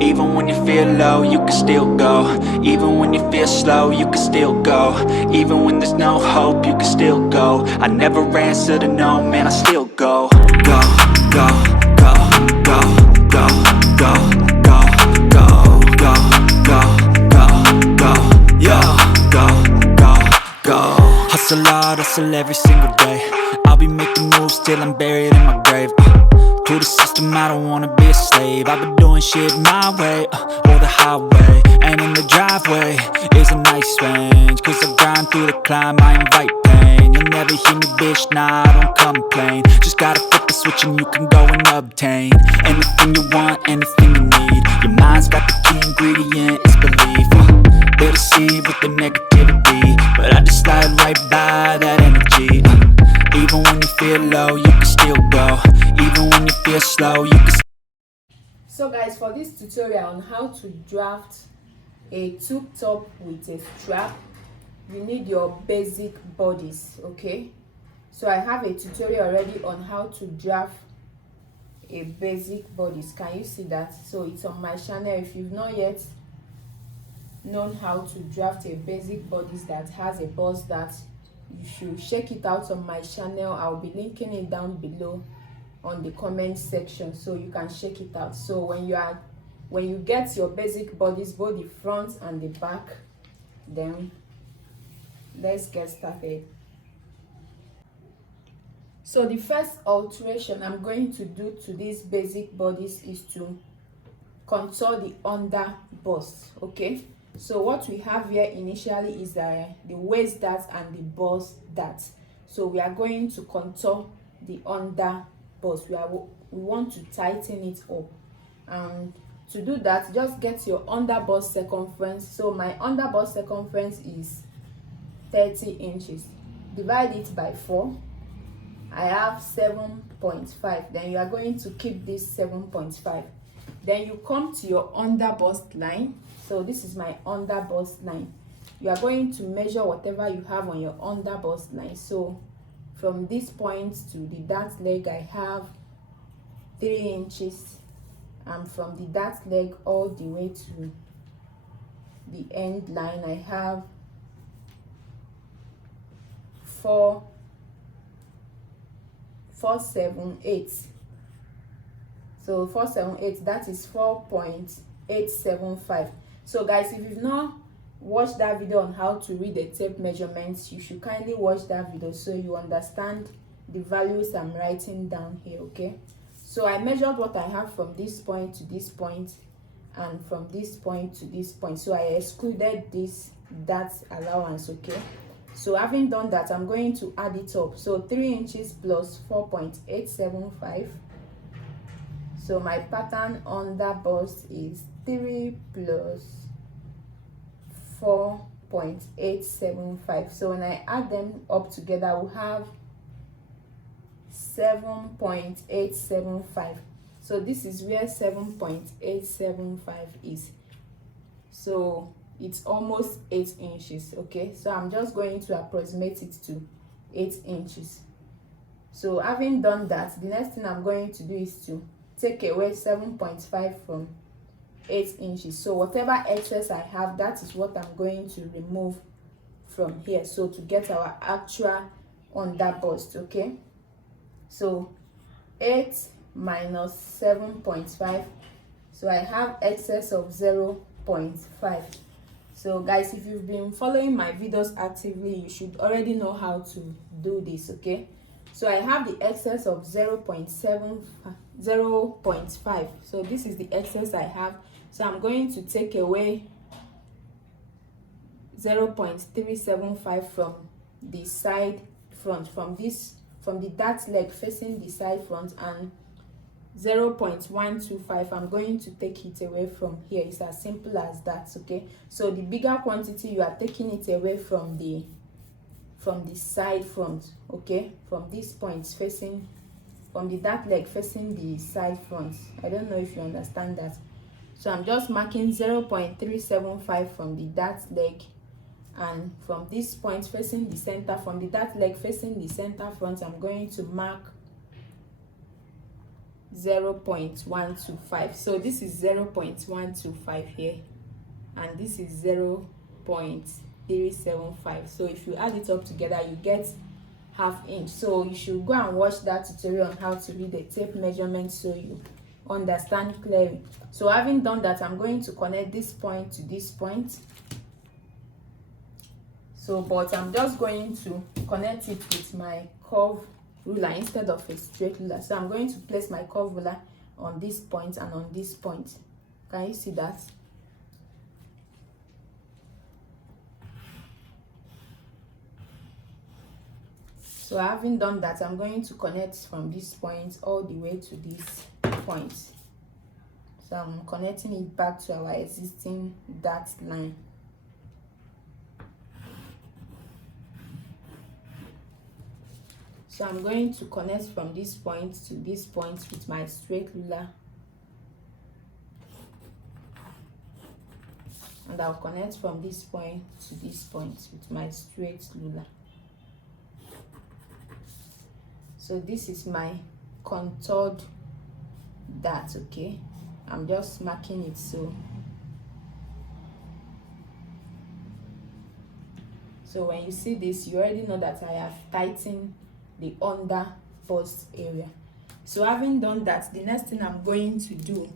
Even when you feel low, you can still go. Even when you feel slow, you can still go. Even when there's no hope, you can still go. I never answer to no, man, I still go. Go, go, go, go, go, go, go, go, go, go, go, go, yo, go, go, go. Hustle hard, hustle every single day. I'll be making moves till I'm buried in my grave. To the system, I don't wanna be a slave. I've been doing shit my way, or the highway. And in the driveway is a nice range. Cause I grind through the climb, I invite pain. You'll never hear me, bitch, nah, I don't complain. Just gotta flip the switch and you can go and obtain anything you want, anything you need. Your mind's got the key ingredient, it's belief. They deceive with the negativity, but I just slide right by that energy. Even when you feel low, you can still go. Even when you feel slow, you can. So guys, for this tutorial on how to draft a tube top with a strap, you need your basic bodies. Okay, so I have a tutorial already on how to draft a basic bodies. Can you see that? So it's on my channel. If you've not yet known how to draft a basic bodies that has a bust, that you should check it out on my channel. I'll be linking it down below on the comment section, so you can check it out. So when you get your basic bodies, both the front and the back, then let's get started. So the first alteration I'm going to do to these basic bodies is to contour the under bust. Okay, so what we have here initially is the waist dart and the bust dart. So we are going to contour the under bust. We want to tighten it up, and to do that, just get your under bust circumference. So my under bust circumference is 30 inches. Divide it by 4. I have 7.5. Then you are going to keep this 7.5. Then you come to your under bust line. So this is my under bust line. You are going to measure whatever you have on your under bust line. So from this point to the dart leg, I have 3 inches, and from the dart leg all the way to the end line, I have 478. So 478, that is 4.875. So guys, if you've not watched that video on how to read the tape measurements, you should kindly watch that video so you understand the values I'm writing down here. Okay, so I measured what I have from this point to this point, and from this point to this point. So I excluded this dart allowance. Okay, so having done that, I'm going to add it up. So 3 inches plus 4.875. So my pattern under bust is 3 plus 4.875. So when I add them up together, we'll have 7.875. So this is where 7.875 is. So it's almost 8 inches. Okay, so I'm just going to approximate it to 8 inches. So having done that, the next thing I'm going to do is to take away 7.5 from 8 inches. So whatever excess I have, that is what I'm going to remove from here, so to get our actual under bust. Okay, so 8 minus 7.5, so I have excess of 0.5. So guys, if you've been following my videos actively, you should already know how to do this. Okay, so I have the excess of 0.5. So this is the excess I have. So I'm going to take away 0.375 from the side front, from the dart leg facing the side front, and 0.125 I'm going to take it away from here. It's as simple as that. Okay, so the bigger quantity, you are taking it away from the side front. Okay, from this point facing, from the dart leg facing the side front. I don't know if you understand that. So I'm just marking 0.375 from the dart leg, and from this point facing the center, from the dart leg facing the center front, I'm going to mark 0.125. So this is 0.125 here, and this is 0.375. So if you add it up together, you get ½ inch. So you should go and watch that tutorial on how to read the tape measurement so you understand clearly. So having done that, I'm going to connect this point to this point. So but I'm just going to connect it with my curve ruler instead of a straight ruler. So I'm going to place my curve ruler on this point and on this point. Can you see that? So having done that, I'm going to connect from this point all the way to this point. So I'm connecting it back to our existing dart line. So I'm going to connect from this point to this point with my straight ruler, and I'll connect from this point to this point with my straight ruler. So this is my contoured dart, okay? I'm just marking it so when you see this, you already know that I have tightened the under bust area. So having done that, the next thing I'm going to do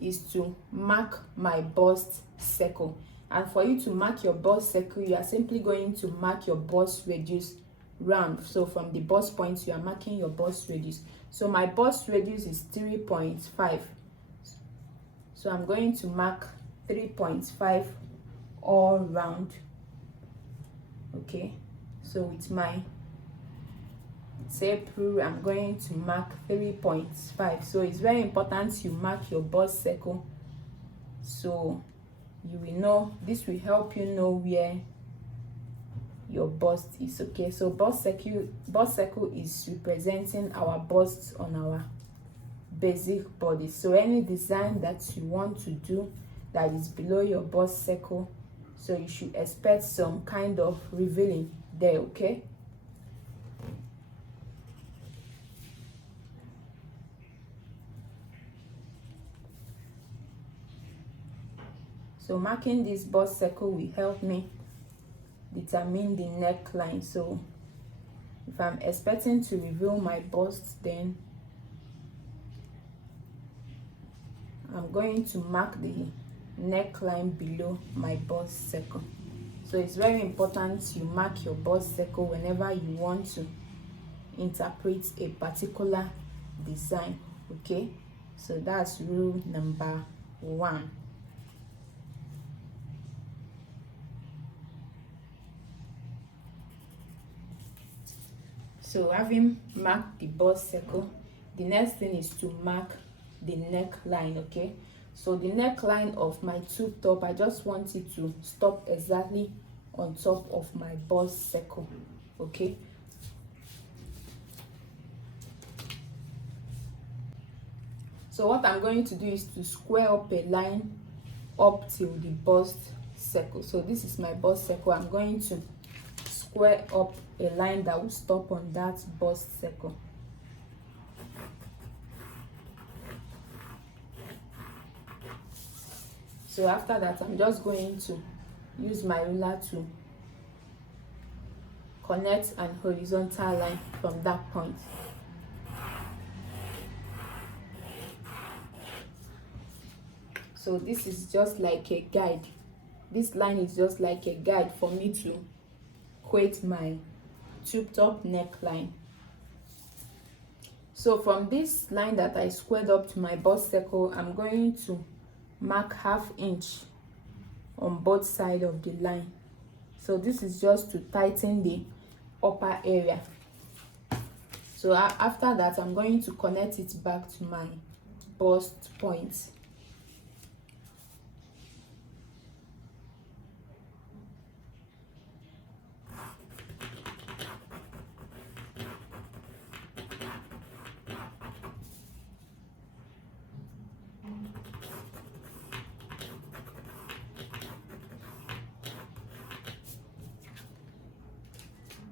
is to mark my bust circle. And for you to mark your bust circle, you are simply going to mark your bust radius round. So from the bust point, you are marking your bust radius. So my bust radius is 3.5. So I'm going to mark 3.5 all round. Okay, so with my tape rule, I'm going to mark 3.5. So it's very important you mark your bust circle, so you will know. This will help you know where your bust is. Okay, so bust circle is representing our bust on our basic body. So any design that you want to do that is below your bust circle, so you should expect some kind of revealing there. Okay, so marking this bust circle will help me determine the neckline. So if I'm expecting to reveal my bust, then I'm going to mark the neckline below my bust circle. So it's very important you mark your bust circle whenever you want to interpret a particular design. Okay, so that's rule number 1. So having marked the bust circle, the next thing is to mark the neckline. Okay, so the neckline of my tube top, I just want it to stop exactly on top of my bust circle. Okay, so what I'm going to do is to square up a line up till the bust circle. So this is my bust circle. I'm going to square up a line that will stop on that bust circle. So after that, I'm just going to use my ruler to connect an horizontal line from that point. So this is just like a guide. This line is just like a guide for me to create my tube top neckline. So from this line that I squared up to my bust circle, I'm going to mark ½ inch on both sides of the line. So this is just to tighten the upper area. So after that, I'm going to connect it back to my bust point.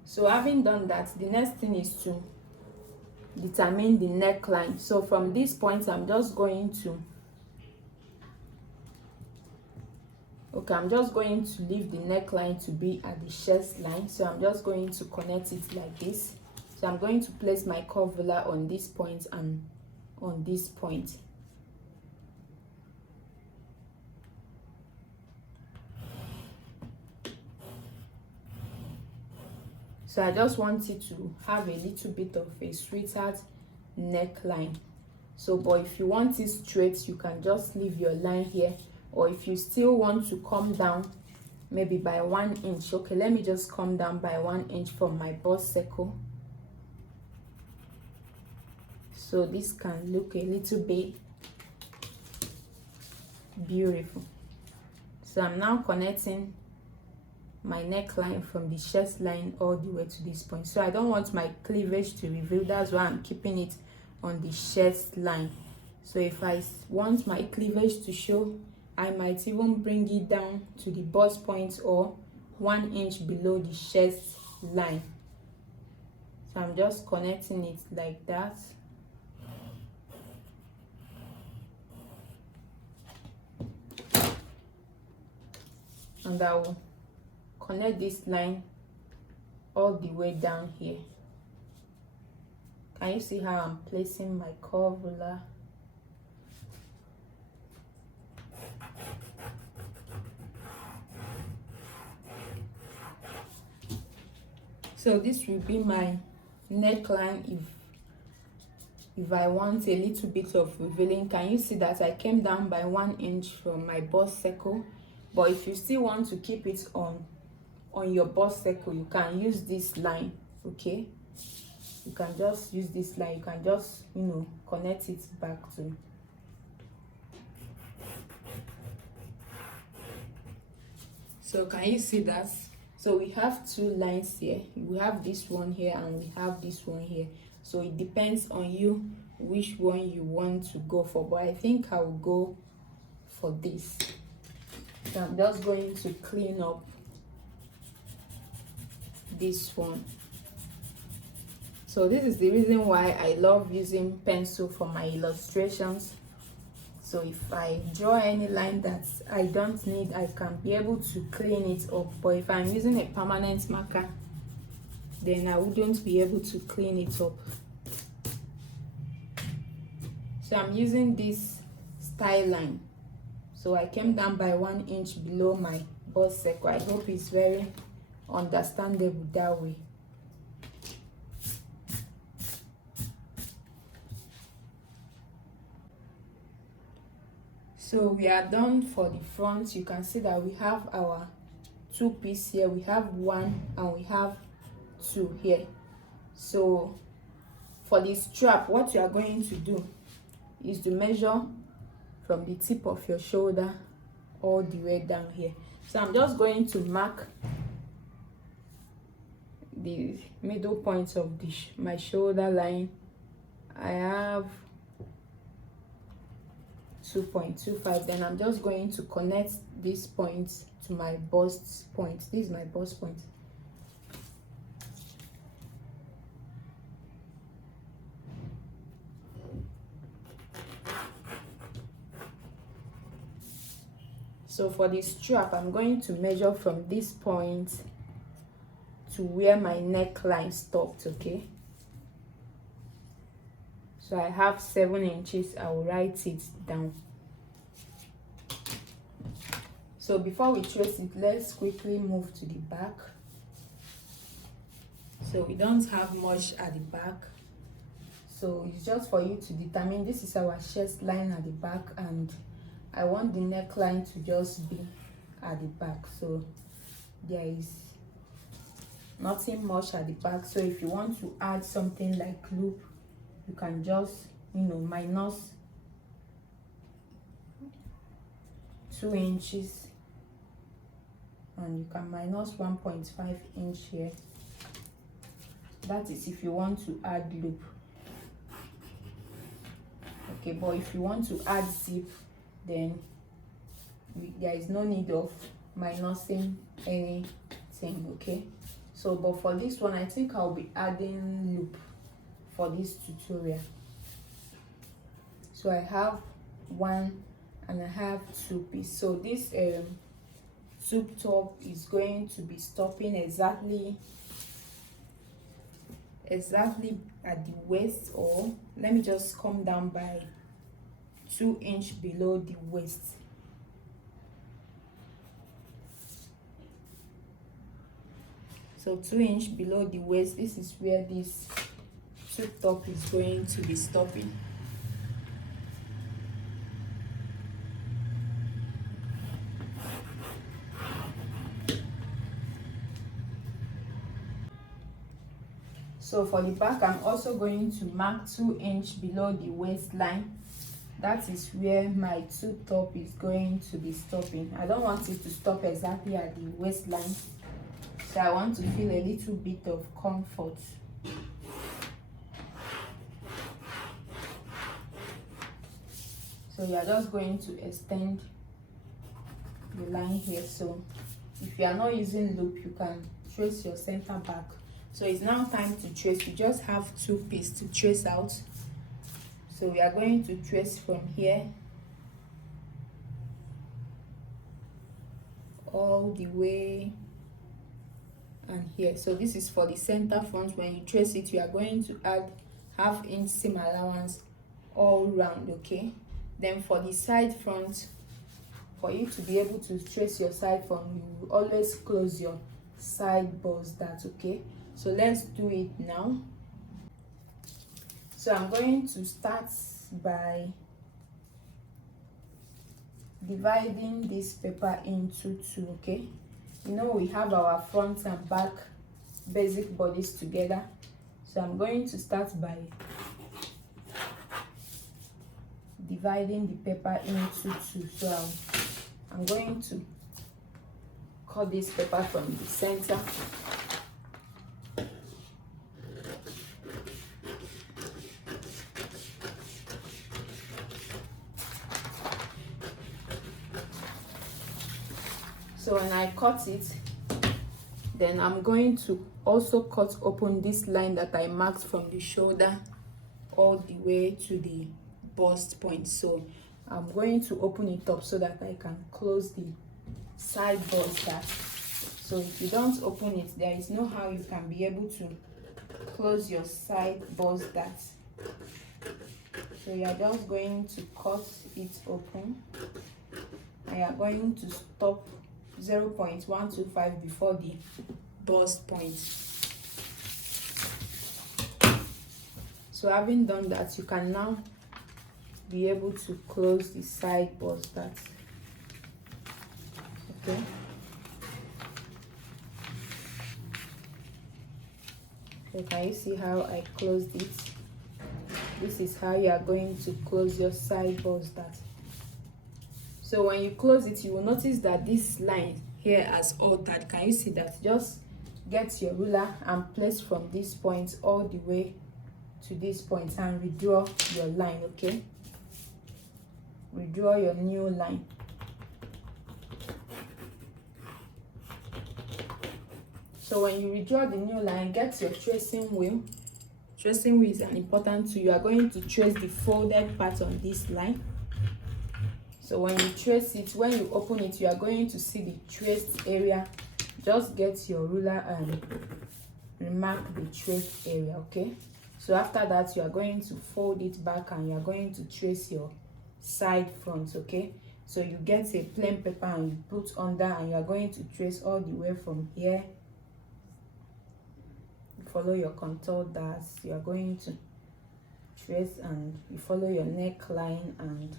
So having done that, the next thing is to determine the neckline. So from this point I'm just going to leave the neckline to be at the chest line. So I'm just going to connect it like this. So I'm going to place my curve ruler on this point and on this point. So I just want it to have a little bit of a sweetheart neckline. So but if you want it straight, you can just leave your line here, or if you still want to come down maybe by 1 inch. Okay, let me just come down by 1 inch from my bust circle. So this can look a little bit beautiful. So I'm now connecting my neckline from the chest line all the way to this point. So I don't want my cleavage to reveal, that's why I'm keeping it on the chest line. So if I want my cleavage to show, I might even bring it down to the bust point or 1 inch below the chest line. So I'm just connecting it like that. And I will connect this line all the way down here. Can you see how I'm placing my curve ruler? So this will be my neckline if I want a little bit of revealing. Can you see that I came down by 1 inch from my bust circle? But if you still want to keep it on your bust circle, you can use this line. Okay, you can just use this line. You can just, you know, connect it back to. So can you see that? So we have two lines here. We have this one here and we have this one here. So it depends on you which one you want to go for, but I think I will go for this. So I'm just going to clean up this one. So this is the reason why I love using pencil for my illustrations. So if I draw any line that I don't need, I can be able to clean it up. But if I'm using a permanent marker, then I wouldn't be able to clean it up. So I'm using this style line. So I came down by 1 inch below my bust circle. I hope it's very understandable that way. So we are done for the front. You can see that we have our two pieces here. We have one and we have two here. So for the strap, what you are going to do is to measure from the tip of your shoulder all the way down here. So I'm just going to mark the middle point of my shoulder line. I have 2.25. Then I'm just going to connect this point to my bust point. This is my bust point. So for the strap, I'm going to measure from this point to where my neckline stopped. Okay, so I have 7 inches. I will write it down. So before we trace it, let's quickly move to the back. So we don't have much at the back, so it's just for you to determine. This is our chest line at the back, and I want the neckline to just be at the back. So there is nothing much at the back. So if you want to add something like loop, you can just, you know, minus 2 inches, and you can minus 1.5 inch here. That is if you want to add loop. Okay, but if you want to add zip, then there is no need of minusing anything. Okay, so but for this one, I think I'll be adding loop for this tutorial. So I have 1 and I have 2 pieces. So this tube top is going to be stopping exactly at the waist, or let me just come down by 2 inches below the waist. So 2 inches below the waist, this is where this tube top is going to be stopping. So for the back, I'm also going to mark 2 inches below the waistline. That is where my tube top is going to be stopping. I don't want it to stop exactly at the waistline, so I want to feel a little bit of comfort. So you are just going to extend the line here. So if you are not using loop, you can trace your center back. So it's now time to trace. We just have 2 pieces to trace out. So we are going to trace from here all the way and here. So this is for the center front. When you trace it, you are going to add 1/2 inch seam allowance all round, okay? Then for the side front, for you to be able to trace your side front, you will always close your side bust dart, okay? So let's do it now. So I'm going to start by dividing this paper into 2, okay? You know, we have our front and back basic bodies together. So I'm going to start by dividing the paper into 2. So I'm going to cut this paper from the center. So when I cut it, then I'm going to also cut open this line that I marked from the shoulder all the way to the bust point. So I'm going to open it up so that I can close the side bust dart. So if you don't open it, there is no how you can be able to close your side bust dart. So you are just going to cut it open, and you are going to stop 0.125 before the bust point. So having done that, you can now be able to close the side bust dart, okay? So can you see how I closed it? This is how you are going to close your side bust dart. So when you close it, you will notice that this line here has altered. Can you see that? Just get your ruler and place from this point all the way to this point and redraw your line, okay? Redraw your new line. So when you redraw the new line, get your tracing wheel. Tracing wheel is an important tool. You are going to trace the folded part on this line. So when you trace it, when you open it, you are going to see the traced area. Just get your ruler and remark the traced area, okay? So after that, you are going to fold it back and you are going to trace your side front, okay? So you get a plain paper and you put under, and you are going to trace all the way from here. You follow your contour dots. You are going to trace and you follow your neckline, and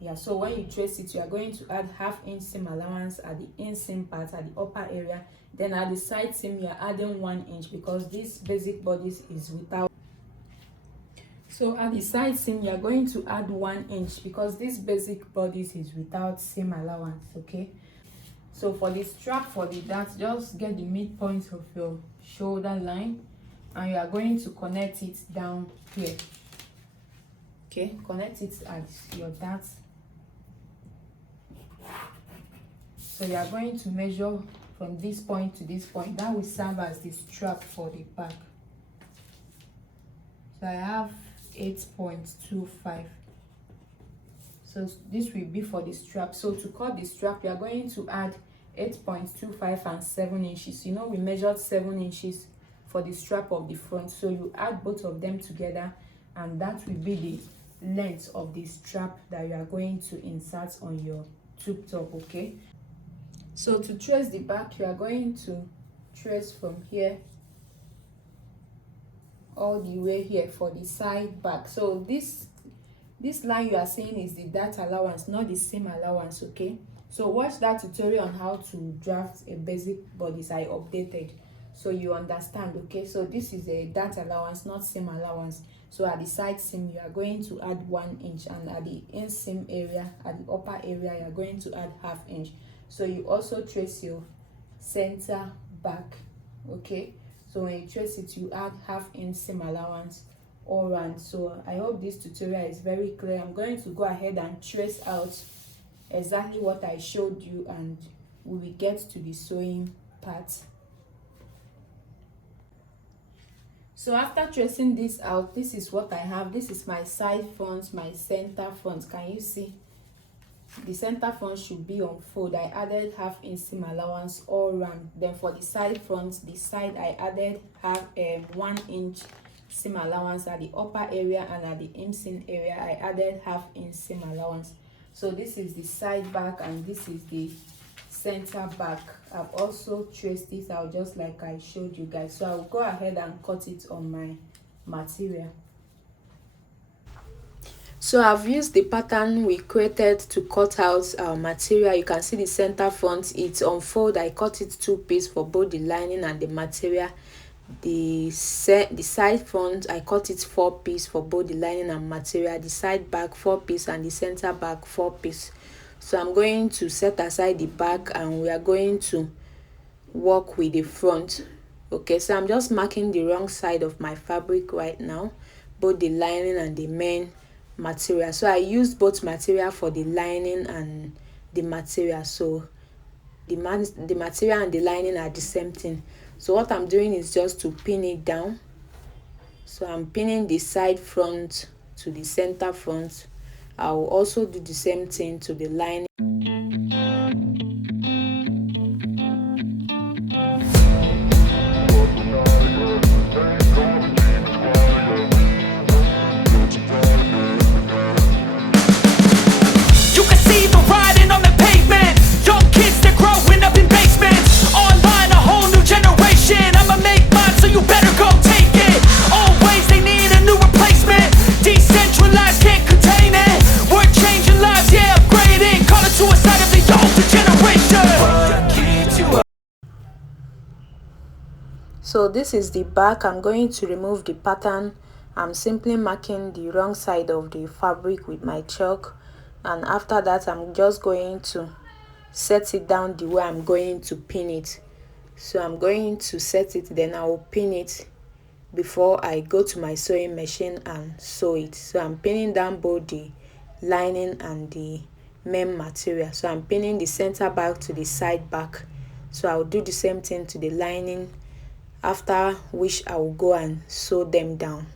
yeah, so when you trace it, you are going to add 1/2 inch seam allowance at the inseam part, at the upper area. Then at the side seam, you are adding 1 inch because this basic bodice is without. So at the side seam, you are going to add 1 inch because this basic bodice is without seam allowance, okay? So for the strap for the dart, just get the midpoint of your shoulder line and you are going to connect it down here, okay? Connect it at your dart. So you are going to measure from this point to this point. That will serve as the strap for the back. So I have 8.25. So this will be for the strap. So to cut the strap, you are going to add 8.25 and 7 inches. You know, we measured 7 inches for the strap of the front, so you add both of them together, and that will be the length of the strap that you are going to insert on your tube top. Okay, so to trace the back, you are going to trace from here all the way here for the side back. So this line you are seeing is the dart allowance, not the seam allowance. Okay, so watch that tutorial on how to draft a basic bodice I updated, so you understand. Okay, so this is a dart allowance, not seam allowance. So at the side seam you are going to add 1 inch, and at the inseam area, at the upper area, you are going to add ½ inch. So you also trace your center back. Okay, so when you trace it, you add ½ inch seam allowance all round. So I hope this tutorial is very clear. I'm going to go ahead and trace out exactly what I showed you, and we will get to the sewing part. So after tracing this out, this is what I have. This is my side front, my center front. Can you see? The center front should be on fold. I added ½ inch seam allowance all round. Then for the side front, the side, I added 1 inch seam allowance at the upper area, and at the inseam area I added ½ inch seam allowance. So this is the side back, and this is the center back. I've also traced it out just like I showed you guys. So I'll go ahead and cut it on my material. So I've used the pattern we created to cut out our material. You can see the center front, it's on fold. I cut it 2 pieces for both the lining and the material. The side front, I cut it 4 pieces for both the lining and material. The side back 4 pieces, and the center back 4 pieces. So I'm going to set aside the back, and we are going to work with the front. Okay, so I'm just marking the wrong side of my fabric right now, both the lining and the main material. So I used both material for the lining and the material. So the material and the lining are the same thing. So what I'm doing is just to pin it down. So I'm pinning the side front to the center front. I will also do the same thing to the lining. You can see the writing on the pavement. Young kids, they're growing up in basements. Online, a whole new generation. I'ma make mine, so you better go take it. Always they need a new replacement. Decentralized, can't contain it. We're changing lives, yeah, upgrading. Call it suicide of the older generation. What keeps you up? So this is the back. I'm going to remove the pattern. I'm simply marking the wrong side of the fabric with my chalk, and after that I'm just going to set it down the way I'm going to pin it. So I'm going to set it, then I will pin it before I go to my sewing machine and sew it. So I'm pinning down both the lining and the main material. So I'm pinning the center back to the side back. So I'll do the same thing to the lining, after which I will go and sew them down.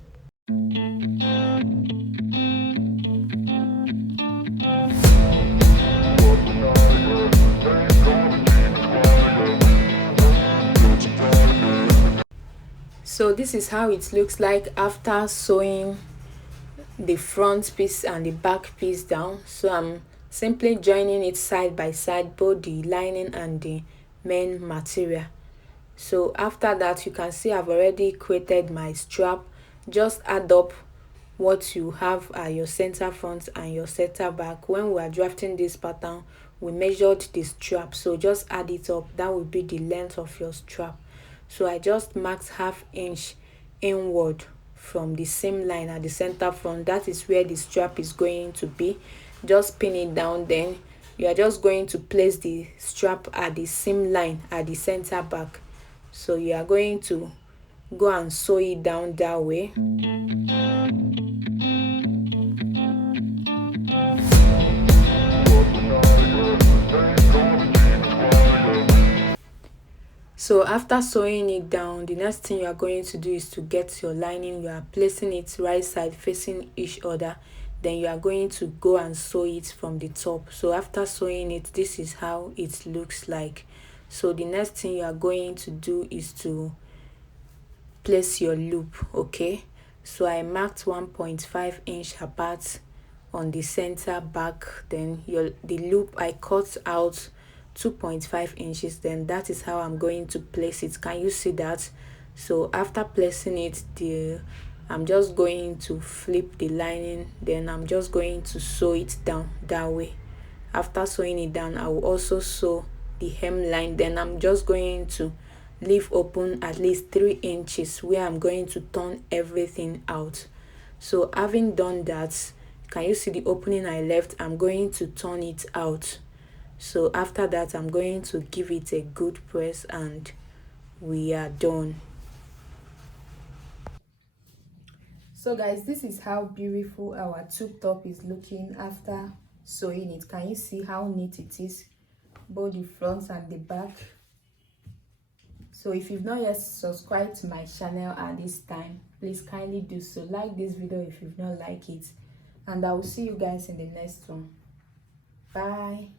So this is how it looks like after sewing the front piece and the back piece down. So I'm simply joining it side by side, both the lining and the main material. So after that, you can see I've already created my strap. Just add up what you have at your center front and your center back. When we are drafting this pattern, we measured the strap, so just add it up. That will be the length of your strap. So I just marked ½ inch inward from the seam line at the center front. That is where the strap is going to be. Just pin it down. Then you are just going to place the strap at the seam line at the center back. So you are going to go and sew it down that way. So after sewing it down, the next thing you are going to do is to get your lining. You are placing it right side facing each other, then you are going to go and sew it from the top. So after sewing it, this is how it looks like. So the next thing you are going to do is to place your loop. Okay, so I marked 1.5 inch apart on the center back, then the loop I cut out 2.5 inches. Then that is how I'm going to place it. Can you see that? So after placing it, I'm just going to flip the lining, then I'm just going to sew it down that way. After sewing it down, I will also sew the hemline, then I'm just going to leave open at least 3 inches where I'm going to turn everything out. So having done that, can you see the opening I left? I'm going to turn it out. So after that, I'm going to give it a good press and we are done. So guys, this is how beautiful our tube top is looking after sewing it. Can you see how neat it is, both the front and the back? So if you've not yet subscribed to my channel at this time, please kindly do so. Like this video if you've not liked it, and I will see you guys in the next one. Bye.